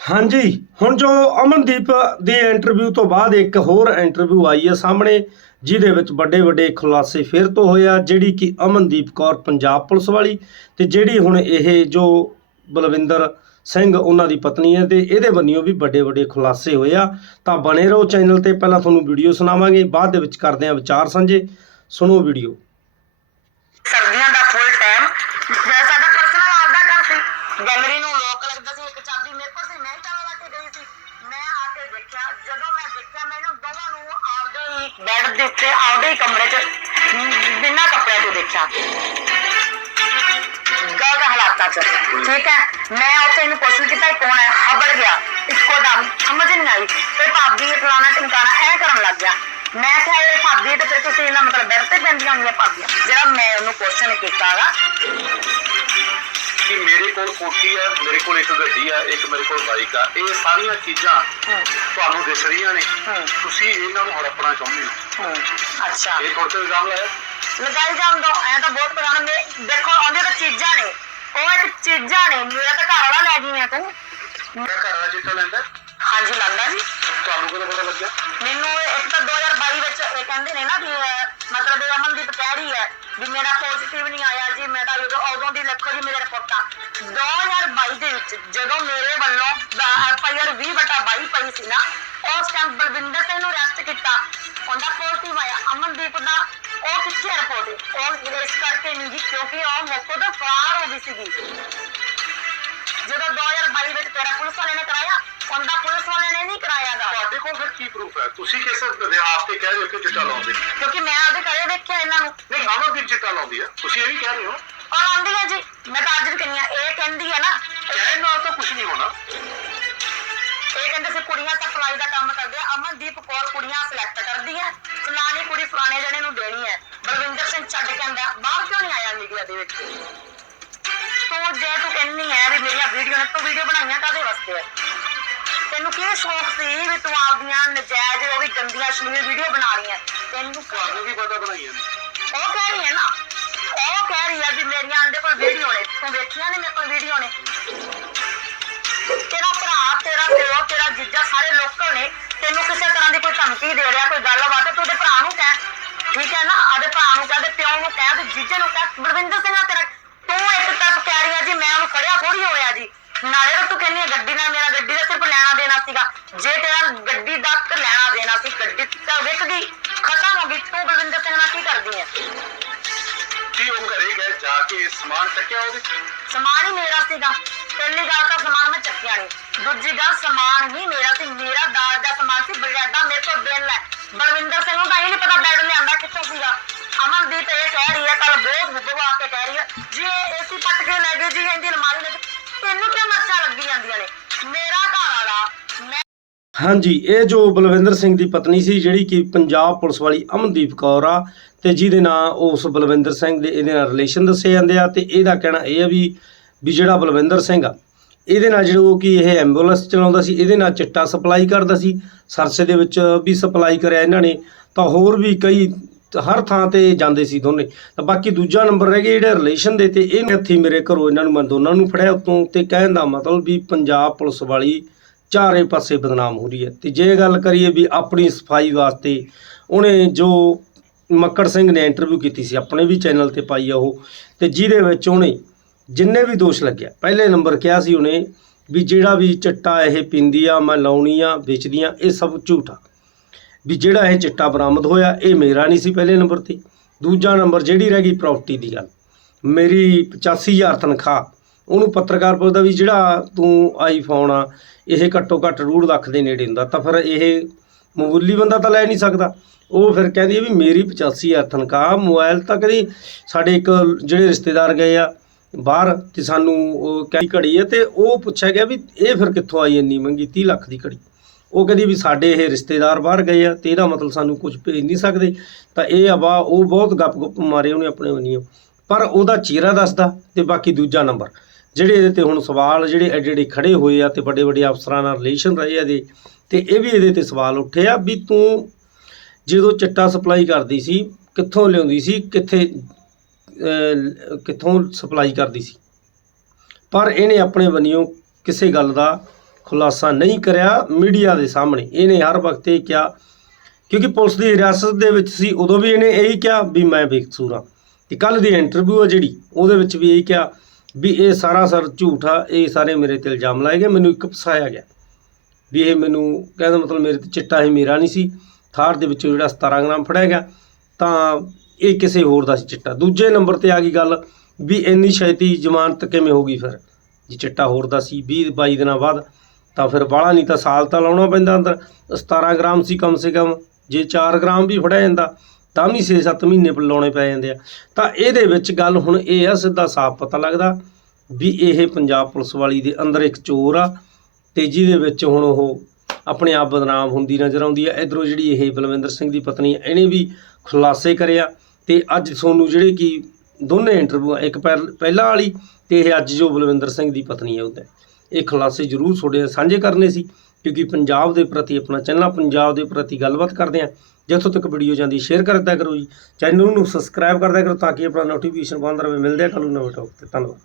ਹਾਂਜੀ, ਹੁਣ ਜੋ ਅਮਨਦੀਪ ਦੀ ਇੰਟਰਵਿਊ ਤੋਂ ਬਾਅਦ ਇੱਕ ਹੋਰ ਇੰਟਰਵਿਊ ਆਈ ਹੈ ਸਾਹਮਣੇ, ਜਿਹਦੇ ਵਿੱਚ ਵੱਡੇ ਵੱਡੇ ਖੁਲਾਸੇ ਫਿਰ ਤੋਂ ਹੋਇਆ ਜਿਹੜੀ ਕਿ ਅਮਨਦੀਪ ਕੌਰ ਪੰਜਾਬ ਪੁਲਿਸ ਵਾਲੀ ਤੇ ਜਿਹੜੀ ਹੁਣ ਇਹ ਜੋ ਬਲਵਿੰਦਰ ਸਿੰਘ ਉਹਨਾਂ ਦੀ ਪਤਨੀ ਹੈ ਤੇ ਇਹਦੇ ਬੰਨਿਓ ਵੀ ਵੱਡੇ ਵੱਡੇ ਖੁਲਾਸੇ ਹੋਏ ਆ। ਤਾਂ ਬਣੇ ਰਹੋ ਚੈਨਲ ਤੇ, ਪਹਿਲਾਂ ਤੁਹਾਨੂੰ ਵੀਡੀਓ ਸੁਣਾਵਾਂਗੇ, ਬਾਅਦ ਦੇ ਵਿੱਚ ਕਰਦੇ ਹਾਂ ਵਿਚਾਰ ਸਾਂਝੇ। ਸੁਣੋ ਵੀਡੀਓ ਸਰਦੀਆਂ ਦਾ ਫੁੱਲ ਟਾਈਮ ਮੈਂ ਸਾਡਾ ਪਰਸਨਲ ਆਪਦਾ ਘਰ ਸੀ ਗੈਲਰੀ ਨੂੰ ਲੋਕ ਲੱਗਦਾ ਸੀ ਇੱਕ ਚਾਬੀ ਮੇਰੇ ਕੋਲ ਸੀ ਮੈਂ ਹੀ ਤਾਲਾ ਲਾ ਕੇ ਗਈ ਸੀ ਮੈਂ ਆ ਕੇ ਦੇਖਿਆ ਜਦੋਂ ਮੈਂ ਦੇਖਿਆ ਮੈਨੂੰ ਦੋਵਾਂ ਨੂੰ ਆਪਦੇ ਹੀ ਬੈੱਡ ਦੇ ਉੱਤੇ ਆਪਦੇ ਹੀ ਕਮਰੇ 'ਚ, ਬਿਨਾਂ ਕੱਪੜਿਆਂ ਤੋਂ ਦੇਖਿਆ। ਗਲਤ ਹਾਲਾਤਾਂ 'ਚ। ਠੀਕ ਹੈ? ਮੈਂ ਉੱਥੇ ਇਹਨੂੰ ਕੁਐਸਚਨ ਕੀਤਾ ਕੌਣ ਹੈ? ਹਬੜ ਗਿਆ। ਇੱਕੋ ਦਮ। ਸਮਝ ਨਹੀਂ ਆਈ। ਤੇ ਭਾਬੀ ਫਲਾਣਾ ਟਿਮਕਾਣਾ ਐ ਕਰਨ ਲੱਗ ਗਿਆ। ਮੈਂ ਕਿਹਾ, ਇਹ ਭਾਬੀ ਤੇ ਫਿਰ ਤੁਸੀਂ ਇਹਨਾਂ ਮਤਲਬ ਬੈਠ ਤੇ ਪੈਂਦੀਆਂ ਹੋਈਆਂ ਭਾਬੀਆਂ। ਜਿਹੜਾ ਮੈਂ ਉਹਨੂੰ ਕੁਐਸਚਨ ਕੀਤਾਗਾ ਕਿ ਮੇਰੇ ਕੋਲ ਕੋਠੀ ਆ ਮੇਰੇ ਕੋਲ ਇੱਕ ਗੱਡੀ ਆ ਇੱਕ ਮੇਰੇ ਕੋਲ ਬਾਈਕ ਆ ਇਹ ਸਾਰੀਆਂ ਚੀਜ਼ਾਂ ਤੁਹਾਨੂੰ ਦਿਸ ਰਹੀਆਂ ਨੇ। ਹੂੰ। ਤੁਸੀਂ ਇਹਨਾਂ ਨੂੰ ਹੜਪਣਾ ਚਾਹੁੰਦੇ ਹੋ। ਅੱਛਾ। ਇਹ ਤੁਹਾਡੇ ਤੇ ਇਲਜ਼ਾਮ ਲਾਇਆ? ਲਗਾਈ ਜਾਣ ਦੋ ਐ ਤਾਂ ਬਹੁਤ ਕਹਿੰਦੇ ਨੇ ਨਾ ਕਿ ਮਤਲਬ ਇਹ ਅਮਨਦੀਪ ਕਹਿ ਰਹੀ ਹੈ ਵੀ ਮੇਰਾ ਪੋਜ਼ਿਟਿਵ ਨਹੀਂ ਆਇਆ ਜੀ, ਮੈਂ ਤਾਂ ਉਦੋਂ ਦੀ ਲਿਖੋ ਜੀ ਮੇਰੇ ਰਿਪੋਰਟਾਂ 2022 ਦੇ ਵਿੱਚ ਜਦੋਂ ਮੇਰੇ ਵੱਲੋਂ ਐਫ ਆਈ ਆਰ 20 ਬਟਾ 22 ਪਈ ਸੀ ਨਾ, ਉਸ ਟਾਈਮ ਬਲਵਿੰਦਰ ਸਿੰਘ ਨੂੰ ਅਰੈਸਟ ਕੀਤਾ। ਉਹਦਾ ਪੋਜ਼ਿਟਿਵ ਆਇਆ। ਅਮਨਦੀਪ ਦਾ ਉਹ ਕਿੱਥੇ ਰਿਪੋਰਟ ਉਹ ਇਸ ਕਰਕੇ ਨਹੀਂ ਜੀ, ਕਿਉਂਕਿ ਉਹ ਮੌਕੇ ਤੋਂ ਫਰਾਰ ਹੋ ਗਈ ਸੀਗੀ। ਜਦੋਂ 2022 ਕੀ ਪ੍ਰੂਫ ਹੈ? ਤੁਸੀਂ ਕਿਸ ਵਿਹਾਰ ਤੇ ਕਹਿ ਰਹੇ ਹੋ ਕਿ ਚਿੱਟਾ ਲਾਉਂਦੇ? ਕਿਉਂਕਿ ਮੈਂ ਆਪਦੇ ਘਰੇ ਦੇਖਿਆ ਇਹਨਾਂ ਨੂੰ। ਨਹੀਂ ਅਮਨਦੀਪ ਚਿੱਟਾ ਲਾਉਂਦੀ ਆ। ਤੁਸੀਂ ਇਹ ਵੀ ਕਹਿ ਰਹੇ ਹੋ? ਔਰ ਆਂਦੀ ਹੈ ਜੀ। ਮੈਂ ਤਾਂ ਅੱਜ ਵੀ ਕਹਿੰਦੀ ਹਾਂ ਇਹ ਕਹਿੰਦੀ ਹੈ ਨਾ ਕਹਿਣ ਨਾਲ ਤਾਂ ਕੁਝ ਨਹੀਂ ਹੋਣਾ। ਇਹ ਕਹਿੰਦੇ ਸੀ ਕੁੜੀਆਂ ਸਪਲਾਈ ਦਾ ਕੰਮ ਕਰਦੇ ਆ। ਅਮਨਦੀਪ ਕੌਰ ਕੁੜੀਆਂ ਸਿਲੈਕਟ ਕਰਦੀ ਹੈ ਫਲਾਣੀ ਕੁੜੀ ਫਲਾਣੇ ਜਣੇ ਨੂੰ ਦੇਣੀ ਹੈ ਬਲਵਿੰਦਰ ਸਿੰਘ ਛੱਡ ਕੇ ਆਂਦਾ ਬਾਹਰ ਕਿਉਂ ਨਹੀਂ ਆਇਆ ਮੀਡੀਆ ਦੇ ਵਿੱਚ? ਤੂੰ ਜੇ ਤੂੰ ਕਹਿੰਨੀ ਹੈ ਵੀ ਮੇਰੀਆਂ ਵੀਡੀਓ ਨੇ ਤੂੰ ਵੀਡੀਓ ਬਣਾਈਆਂ ਕਾਹਦੇ ਵਾਸਤੇ ਹੈ ਤੈਨੂੰ ਕੀ ਸ਼ੌਕ ਸੀ ਵੀ ਤੂੰ ਆਪਦੀਆਂ ਨਜਾਇਜ਼ ਉਹ ਵੀ ਗੰਦੀਆਂ ਅਸ਼ਲੀਲ ਵੀਡੀਓ ਬਣਾ ਰਹੀ ਹੈ? ਤੈਨੂੰ ਤੁਹਾਨੂੰ ਵੀ ਪਤਾ ਬਣਾਈਆਂ ਨੇ ਉਹ ਕਹਿ ਰਹੀ ਹੈ ਨਾ? ਉਹ ਕਹਿ ਰਹੀ ਹੈ ਵੀ ਮੇਰੀਆਂ ਆਂਦੇ ਕੋਲ ਵੀਡੀਓ ਨੇ। ਤੂੰ ਵੇਖੀਆਂ ਨੇ ਮੇਰੇ ਕੋਲ ਵੀਡੀਓ ਨੇ? ਤੇਰਾ ਭਰਾ ਤੇਰਾ ਪਿਓ ਤੇਰਾ ਜੀਜਾ ਸਾਰੇ ਲੋਕਲ ਨੇ। ਤੈਨੂੰ ਕਿਸੇ ਤਰ੍ਹਾਂ ਦੀ ਕੋਈ ਧਮਕੀ ਦੇ ਰਿਹਾ ਕੋਈ ਗੱਲਬਾਤ ਹੈ ਤੂੰ ਉਹਦੇ ਭਰਾ ਨੂੰ ਕਹਿ। ਠੀਕ ਹੈ ਨਾ? ਆਦੇ ਭਰਾ ਨੂੰ ਕਹਿ ਦੇ ਪਿਓ ਨੂੰ ਕਹਿ ਤੇ ਜੀਜੇ ਨੂੰ ਕਹਿ। ਬਲਵਿੰਦਰ ਸਿੰਘ ਆ ਤੇਰਾ। ਤੂੰ ਇੱਕ ਤਰਫ ਕਹਿ ਰਹੀ ਹੈ ਜੀ ਮੈਂ ਉਹਨੂੰ ਫੜਿਆ ਥੋੜੀ ਹੋਇਆ ਜੀ। ਨਾਲੇ ਤਾਂ ਤੂੰ ਕਹਿੰਦੀ ਹੈ ਗੱਡੀ ਨਾਲ ਮੇਰਾ ਗੱਡੀ ਦਾ ਸਿਰਫ ਲੈਣਾ ਦੇਣਾ ਸੀਗਾ ਜੇ ਤੇਰਾ ਗੱਡੀ ਦਾ ਤਾਂ ਲੈਣਾ ਦੇਣਾ ਸੀ ਗੱਡੀ ਤਾਂ ਵਿਕ ਗਈ ਖਤਮ ਹੋ ਗਈ ਤੂੰ ਬਲਵਿੰਦਰ ਸਿੰਘ ਨਾਲ ਕੀ ਕਰਦੀ ਹੈ ਕੀ ਉਹ ਘਰੇ ਗਏ ਜਾ ਕੇ ਸਮਾਨ ਚੱਕਿਆ ਉਹਦੇ ਸਮਾਨ ਹੀ ਮੇਰਾ ਸੀਗਾ ਪਹਿਲੀ ਗੱਲ ਤਾਂ ਸਮਾਨ ਮੈਂ ਚੱਕਿਆ ਨਹੀਂ ਦੂਜੀ ਗੱਲ ਸਮਾਨ ਹੀ ਮੇਰਾ ਸੀ ਮੇਰਾ ਦਾਜ ਦਾ ਸਮਾਨ ਸੀ ਬਲੈਦਾ ਮੇਰੇ ਕੋਲ ਬਿੱਲ ਹੈ ਬਲਵਿੰਦਰ ਸਿੰਘ ਨੂੰ ਤਾਂ ਇਹ ਨਹੀਂ ਪਤਾ ਬੈਡ ਲਿਆਂਦਾ ਕਿੱਥੋਂ ਸੀਗਾ। ਅਮਨਦੀਪ ਇਹ ਕਹਿ ਰਹੀ ਹੈ ਕੱਲ ਬਹੁਤ ਹੁੱਬਵਾ ਆ ਕੇ ਕਹਿ ਰਹੀ ਹੈ ਜੀ ਏਸੀ ਪੱਟ ਕੇ ਲੈ ਗਏ ਜੀ ਇਹਦੀ ਅਲਮਾਰੀ ਕਿਉਂ ਜਾਂਦੀਆਂ ਨੇ ਮੇਰਾ ਘਰ ਵਾਲਾ, ਮੈਂ ਹਾਂਜੀ, ਇਹ ਜੋ ਬਲਵਿੰਦਰ ਸਿੰਘ ਦੀ ਪਤਨੀ ਸੀ, ਜਿਹੜੀ ਕਿ ਪੰਜਾਬ ਪੁਲਿਸ ਵਾਲੀ ਅਮਨਦੀਪ ਕੌਰ ਆ, ਤੇ ਜਿਹਦੇ ਨਾਲ ਉਸ ਬਲਵਿੰਦਰ ਸਿੰਘ ਦੇ, ਇਹਦੇ ਨਾਲ ਰਿਲੇਸ਼ਨ ਦੱਸੇ ਜਾਂਦੇ ਆ, ਤੇ ਇਹਦਾ ਕਹਿਣਾ ਇਹ ਆ ਵੀ ਵੀ ਜਿਹੜਾ ਬਲਵਿੰਦਰ ਸਿੰਘ ਆ, ਇਹਦੇ ਨਾਲ ਜਿਹੜਾ ਕਿ ਇਹ ਐਂਬੂਲੈਂਸ ਚਲਾਉਂਦਾ ਸੀ, ਇਹਦੇ ਨਾਲ ਚਿੱਟਾ ਸਪਲਾਈ ਕਰਦਾ ਸੀ, ਸਰਸੇ ਦੇ ਵਿੱਚ ਵੀ ਸਪਲਾਈ ਕਰਿਆ ਇਹਨਾਂ ਨੇ, ਤਾਂ ਹੋਰ ਵੀ ਕਈ ਹਰ ਥਾਂ ਤੇ ਜਾਂਦੇ ਸੀ ਦੋਨੇ। ਤਾਂ ਬਾਕੀ ਦੂਜਾ ਨੰਬਰ ਰਹਿ ਗਿਆ ਜਿਹੜੇ ਰਿਲੇਸ਼ਨ ਦੇ ਤੇ ਇਹ ਹੱਥੀ ਮੇਰੇ ਘਰੋਂ ਇਹਨਾਂ ਨੂੰ ਮੈਂ ਦੋਨਾਂ ਨੂੰ ਫੜਿਆ ਉਤੋਂ ਤੇ ਕਹਿਣ ਦਾ ਮਤਲਬ ਵੀ ਪੰਜਾਬ ਪੁਲਿਸ ਵਾਲੀ ਚਾਰੇ ਪਾਸੇ ਬਦਨਾਮ ਹੋ ਰਹੀ ਹੈ। ਤੇ ਜੇ ਗੱਲ ਕਰੀਏ ਵੀ ਆਪਣੀ ਸਫ਼ਾਈ ਵਾਸਤੇ, ਉਹਨੇ ਜੋ ਮੱਕੜ ਸਿੰਘ ਨੇ ਇੰਟਰਵਿਊ ਕੀਤੀ ਸੀ, ਆਪਣੇ ਵੀ ਚੈਨਲ ਤੇ ਪਾਈ ਆ ਉਹ, ਤੇ ਜਿਹਦੇ ਵਿੱਚ ਉਹਨੇ ਜਿੰਨੇ ਵੀ ਦੋਸ਼ ਲੱਗਿਆ, ਪਹਿਲੇ ਨੰਬਰ ਕਿਹਾ ਸੀ ਉਹਨੇ ਵੀ ਜਿਹੜਾ ਵੀ ਚਿੱਟਾ ਇਹ ਪਿੰਦੀ ਆ, ਮੈਂ ਲਾਉਣੀ ਆ, ਵੇਚਦੀ ਆ, ਇਹ ਸਭ ਝੂਠਾ ਵੀ ਜਿਹੜਾ ਇਹ ਚਿੱਟਾ ਬਰਾਮਦ ਹੋਇਆ, ਇਹ ਮੇਰਾ ਨਹੀਂ ਸੀ ਪਹਿਲੇ ਨੰਬਰ ਤੇ। ਦੂਜਾ ਨੰਬਰ ਜਿਹੜੀ ਰਹਿ ਗਈ ਪ੍ਰਾਪਰਟੀ ਦੀ ਗੱਲ। ਮੇਰੀ 85000 ਤਨਖਾਹ, ਉਹਨੂੰ ਪੱਤਰਕਾਰ ਪੁੱਛਦਾ ਵੀ ਜਿਹੜਾ ਤੂੰ ਆਈਫੋਨ ਆ, ਇਹ ਘੱਟੋ ਘੱਟ ਰੂੜ ਲੱਖ ਦੇ ਨੇੜੇ ਹੁੰਦਾ, ਤਾਂ ਫਿਰ ਇਹ ਮਾਮੂਲੀ ਬੰਦਾ ਤਾਂ ਲੈ ਨਹੀਂ ਸਕਦਾ। ਉਹ ਫਿਰ ਕਹਿੰਦੀ ਹੈ ਵੀ ਮੇਰੀ 85000 ਤਨਖਾਹ, ਮੋਬਾਈਲ ਤਾਂ ਕਦੀ ਸਾਡੇ ਇੱਕ ਜਿਹੜੇ ਰਿਸ਼ਤੇਦਾਰ ਗਏ ਆ ਬਾਹਰ ਤੇ ਸਾਨੂੰ ਉਹ ਕਹਿੰਦੀ ਘੜੀ ਹੈ ਤੇ ਉਹ ਪੁੱਛਿਆ ਗਿਆ ਵੀ ਇਹ ਫਿਰ ਕਿੱਥੋਂ ਆਈ ਇੰਨੀ ਮਹਿੰਗੀ 30 ਲੱਖ ਦੀ ਘੜੀ? ਉਹ ਕਹਿੰਦੀ ਵੀ ਸਾਡੇ ਇਹ ਰਿਸ਼ਤੇਦਾਰ ਬਾਹਰ ਗਏ ਆ ਤੇ ਇਹਦਾ ਮਤਲਬ ਸਾਨੂੰ ਕੁਝ ਭੇਜ ਨਹੀਂ ਸਕਦੇ। ਤਾਂ ਇਹ ਆਵਾ ਉਹ ਬਹੁਤ ਗੱਪ-ਗੁੱਪ ਮਾਰੇ ਉਹਨੇ ਆਪਣੇ ਵੰਨੀਓ ਪਰ ਉਹਦਾ ਚਿਹਰਾ ਦੱਸਦਾ ਤੇ ਬਾਕੀ ਦੂਜਾ ਨੰਬਰ। ਜਿਹੜੇ ਇਹਦੇ ਤੇ ਹੁਣ ਸਵਾਲ ਜਿਹੜੇ ਐਡੇ ਐਡੇ ਖੜੇ ਹੋਏ ਆ ਤੇ ਵੱਡੇ ਵੱਡੇ ਅਫਸਰਾਂ ਨਾਲ ਰਿਲੇਸ਼ਨ ਰਹੇ ਆ ਇਹਦੇ, ਤੇ ਇਹ ਵੀ ਇਹਦੇ ਤੇ ਸਵਾਲ ਉੱਠੇ ਆ ਵੀ ਤੂੰ ਜਦੋਂ ਚਿੱਟਾ ਸਪਲਾਈ ਕਰਦੀ ਸੀ, ਕਿੱਥੋਂ ਲਿਆਉਂਦੀ ਸੀ, ਕਿੱਥੇ ਕਿੱਥੋਂ ਸਪਲਾਈ ਕਰਦੀ ਸੀ? ਪਰ ਇਹਨੇ ਆਪਣੇ ਵੰਨੀਓ ਕਿਸੇ ਗੱਲ ਦਾ ਖੁਲਾਸਾ ਨਹੀਂ ਕਰਿਆ ਮੀਡੀਆ ਦੇ ਸਾਹਮਣੇ। ਇਹਨੇ ਹਰ ਵਕਤ ਇਹ ਕਿਹਾ, ਕਿਉਂਕਿ ਪੁਲਿਸ ਦੀ ਹਿਰਾਸਤ ਦੇ ਵਿੱਚ ਸੀ, ਉਦੋਂ ਵੀ ਇਹਨੇ ਇਹੀ ਕਿਹਾ ਵੀ ਮੈਂ ਬੇਕਸੂਰ ਹਾਂ। ਤੇ ਕੱਲ ਦੀ ਇੰਟਰਵਿਊ ਆ ਜਿਹੜੀ, ਉਹਦੇ ਵਿੱਚ ਵੀ ਇਹ ਕਿਹਾ ਵੀ ਇਹ ਸਾਰਾ ਸਰ ਝੂਠ ਆ, ਇਹ ਸਾਰੇ ਮੇਰੇ ਤੇ ਇਲਜ਼ਾਮ ਲਾਏ ਗਏ, ਮੈਨੂੰ ਇੱਕ ਫਸਾਇਆ ਗਿਆ। ਵੀ ਇਹ ਮੈਨੂੰ ਕਹਿੰਦਾ ਮਤਲਬ ਮੇਰੇ ਤੇ ਚਿੱਟਾ ਇਹ ਮੇਰਾ ਨਹੀਂ ਸੀ, ਥਾਰ ਦੇ ਵਿੱਚੋਂ ਜਿਹੜਾ 17 ਗ੍ਰਾਮ ਫੜਿਆ ਗਿਆ, ਤਾਂ ਇਹ ਕਿਸੇ ਹੋਰ ਦਾ ਸੀ ਚਿੱਟਾ। ਦੂਜੇ ਨੰਬਰ ਤੇ ਆ ਗਈ ਗੱਲ ਵੀ ਇੰਨੀ ਛੇਤੀ ਜ਼ਮਾਨਤ ਕਿਵੇਂ ਹੋ ਗਈ ਫਿਰ? ਜੇ ਚਿੱਟਾ ਹੋਰ ਦਾ ਸੀ 20 22 ਦਿਨਾਂ ਬਾਅਦ ਤਾਂ ਫਿਰ ਬਾਹਲਾ ਨਹੀਂ ਤਾਂ ਸਾਲ ਤਾਂ ਲਾਉਣਾ ਪੈਂਦਾ ਅੰਦਰ। 17 ਗ੍ਰਾਮ ਸੀ ਕਮ ਸੇ ਕਮ ਜੇ 4 ਗ੍ਰਾਮ ਵੀ ਫੜਿਆ ਜਾਂਦਾ ਤਾਂ ਵੀ 6-7 ਮਹੀਨੇ ਲਾਉਣੇ ਪੈ ਜਾਂਦੇ ਆ। ਤਾਂ ਇਹਦੇ ਵਿੱਚ ਗੱਲ ਹੁਣ ਇਹ ਆ ਸਿੱਧਾ ਸਾਫ਼ ਪਤਾ ਲੱਗਦਾ ਵੀ ਇਹ ਪੰਜਾਬ ਪੁਲਿਸ ਵਾਲੀ ਦੇ ਅੰਦਰ ਇੱਕ ਚੋਰ ਆ ਤੇ ਜਿਹਦੇ ਵਿੱਚ ਹੁਣ ਉਹ ਆਪਣੇ ਆਪ ਬਦਨਾਮ ਹੁੰਦੀ ਨਜ਼ਰ ਆਉਂਦੀ ਆ। ਇਧਰੋਂ ਜਿਹੜੀ ਇਹ ਬਲਵਿੰਦਰ ਸਿੰਘ ਦੀ ਪਤਨੀ ਹੈ, ਇਹਨੇ ਵੀ ਖੁਲਾਸੇ ਕਰਿਆ। ਤੇ ਅੱਜ ਤੁਹਾਨੂੰ ਜਿਹੜੇ ਕਿ ਦੋਨੇ ਇੰਟਰਵਿਊ ਇੱਕ ਪਹਿਲ- ਪਹਿਲਾਂ ਵਾਲੀ ਤੇ ਇਹ ਅੱਜ ਜੋ ਬਲਵਿੰਦਰ ਸਿੰਘ ਦੀ ਪਤਨੀ ਹੈ ਉਹਦੇ ਇਹ ਖੁਲਾਸੇ ਜ਼ਰੂਰ ਤੁਹਾਡੇ ਸਾਂਝੇ ਕਰਨੇ ਸੀ, ਕਿਉਂਕਿ ਪੰਜਾਬ ਦੇ ਪ੍ਰਤੀ ਆਪਣਾ ਚੈਨਲ ਪੰਜਾਬ ਦੇ ਪ੍ਰਤੀ ਗੱਲਬਾਤ ਕਰਦੇ ਆ। ਜਿੱਥੋਂ ਤੱਕ ਵੀਡੀਓ ਜਾਂਦੀ ਸ਼ੇਅਰ ਕਰਦਾ ਕਰੋ ਜੀ। ਚੈਨਲ ਨੂੰ ਸਬਸਕ੍ਰਾਈਬ ਕਰਦਾ ਕਰੋ ਤਾਂ ਕਿ ਆਪਣਾ ਨੋਟੀਫਿਕੇਸ਼ਨ ਬੰਦ ਰਹੇ। ਮਿਲਦੇ ਆ ਕੱਲ ਨੂੰ ਨਵੇਂ ਟੌਪਿਕ ਤੇ। ਧੰਨਵਾਦ।